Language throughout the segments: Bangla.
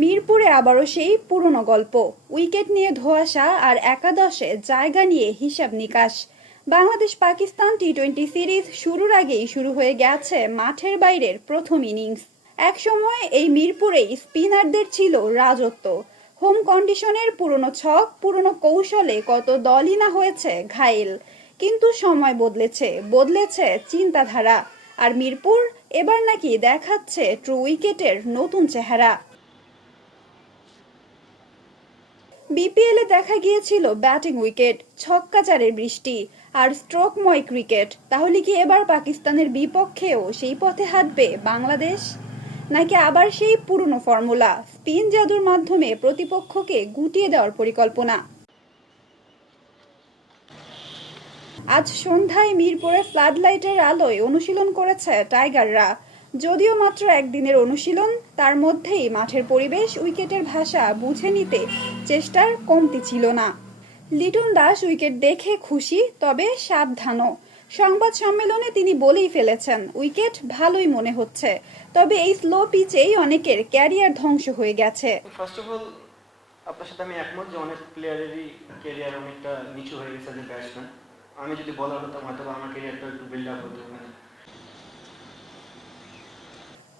মিরপুরে আবারও সেই পুরনো গল্প। উইকেট নিয়ে ধোয়াশা আর একাদশে জায়গা নিয়ে হিসাব নিকাশ। Bangladesh Pakistan T twenty series শুরুর আগেই শুরু হয়ে গেছে মাঠের বাইরের প্রথম ইনিংস। একসময় এই মিরপুরেই স্পিনারদের ছিল রাজত্ব। হোম কন্ডিশনের পুরনো ছক, পুরনো কৌশলে কত দলই না হয়েছে ঘায়েল। কিন্তু সময় বদলেছে বদলেছে চিন্তাধারা। আর মিরপুর এবার নাকি দেখাচ্ছে ট্রু উইকেটের নতুন চেহারা। বিপিএলে দেখা গিয়েছিল ব্যাটিং উইকেট, ছক্কাচারের বৃষ্টি আর স্ট্রোকময় ক্রিকেট। তাহলে কি এবার পাকিস্তানের বিপক্ষেও সেই পথে হাঁটবে বাংলাদেশ? নাকি আবার সেই পুরনো ফর্মুলা, স্পিন জাদুর মাধ্যমে প্রতিপক্ষকে গুটিয়ে দেওয়ার পরিকল্পনা? আজ সন্ধ্যায় মিরপুরে ফ্লাড লাইটের আলোয় অনুশীলন করেছে টাইগাররা। যদিও মাত্র একদিনের অনুশীলন, তার মধ্যেই মাঠের পরিবেশ, উইকেটের ভাষা বুঝে নিতে চেষ্টার কমতি ছিল না। লিটন দাস উইকেট দেখে খুশি, তবে সাবধানও। সংবাদ সম্মেলনে তিনি বলেই ফেলেছেন, উইকেট ভালোই মনে হচ্ছে। তবে এই স্লো পিচেই অনেকের ক্যারিয়ার ধ্বংস হয়ে গেছে। ফার্স্ট অফ অল আপনার সাথে আমি একমত যে অনেক প্লেয়ারেরই ক্যারিয়ার অনেকটা নিচু হয়ে গেছে যে ব্যাটসম্যান আমি যদি বলার হতাম হয়তো আমার ক্যারিয়ারটা একটু বিল্ড আপ হতো।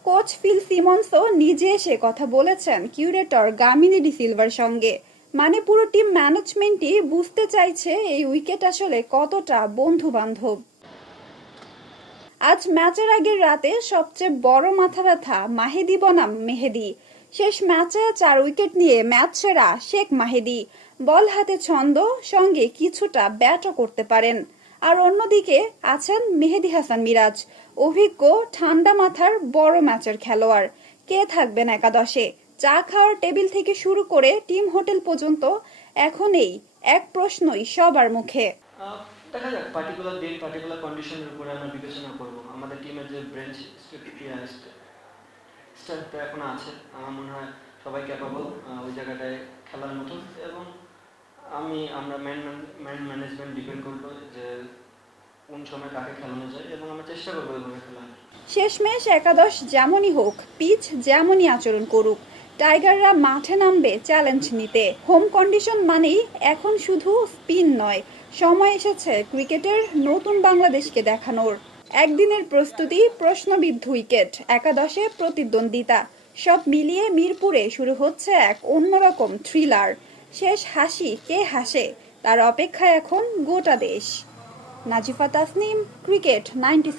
কোচ ফিল সিমন্সও নিজে এসে কথা বলেছেন কিউরেটর গামিনী ডি সিলভার সঙ্গে। মানে পুরো টিম ম্যানেজমেন্টই বুঝতে চাইছে এই উইকেট আসলে কতটা বন্ধু বান্ধব আজ ম্যাচের আগের রাতে সবচেয়ে বড় মাথা ব্যথা মাহেদি বনাম মেহেদি। শেষ ম্যাচে চার উইকেট নিয়ে ম্যাচ সেরা শেখ মাহেদি। বল হাতে ছন্দ, সঙ্গে কিছুটা ব্যাটও করতে পারেন। আর অন্যদিকে আছেন মেহেদি হাসান মিরাজ। অভিজ্ঞ ঠান্ডা মাথার বড় ম্যাচের খেলোয়াড়। কে থাকবেন একাদশে? চা খাওয়ার টেবিল থেকে শুরু করে টিম হোটেল পর্যন্ত এখন এই এক প্রশ্নই সবার মুখে। দেখা যাক পার্টিকুলার পার্টিকুলার কন্ডিশনের উপরে আমরা বিবেচনা করব। আমাদের টিমের যে ব্রেঞ্চ স্ট্রেংথটা এখন আছে। আমার মনে হয় সবাই ক্যাপাবল ওই জায়গাটায় খেলার মতো এবং আমি, আমরা ম্যান ম্যান ম্যানেজমেন্ট ডিপেন্ড করব যে শেষমেশ একাদশ যেমনই হোক, পিচ যেমনই আচরণ করুক, টাইগাররা মাঠে নামবে চ্যালেঞ্জ নিতে। হোম কন্ডিশন মানেই এখন শুধু স্পিন নয়, সময় এসেছে ক্রিকেটের নতুন বাংলাদেশকে দেখানোর। একদিনের প্রস্তুতি, প্রশ্নবিদ্ধ উইকেট, একাদশে প্রতিদ্বন্দ্বিতা, সব মিলিয়ে মিরপুরে শুরু হচ্ছে এক অন্যরকম থ্রিলার। শেষ হাসি কে হাসে, তার অপেক্ষায় এখন গোটা দেশ। Nazifa Tasnim cricket ninety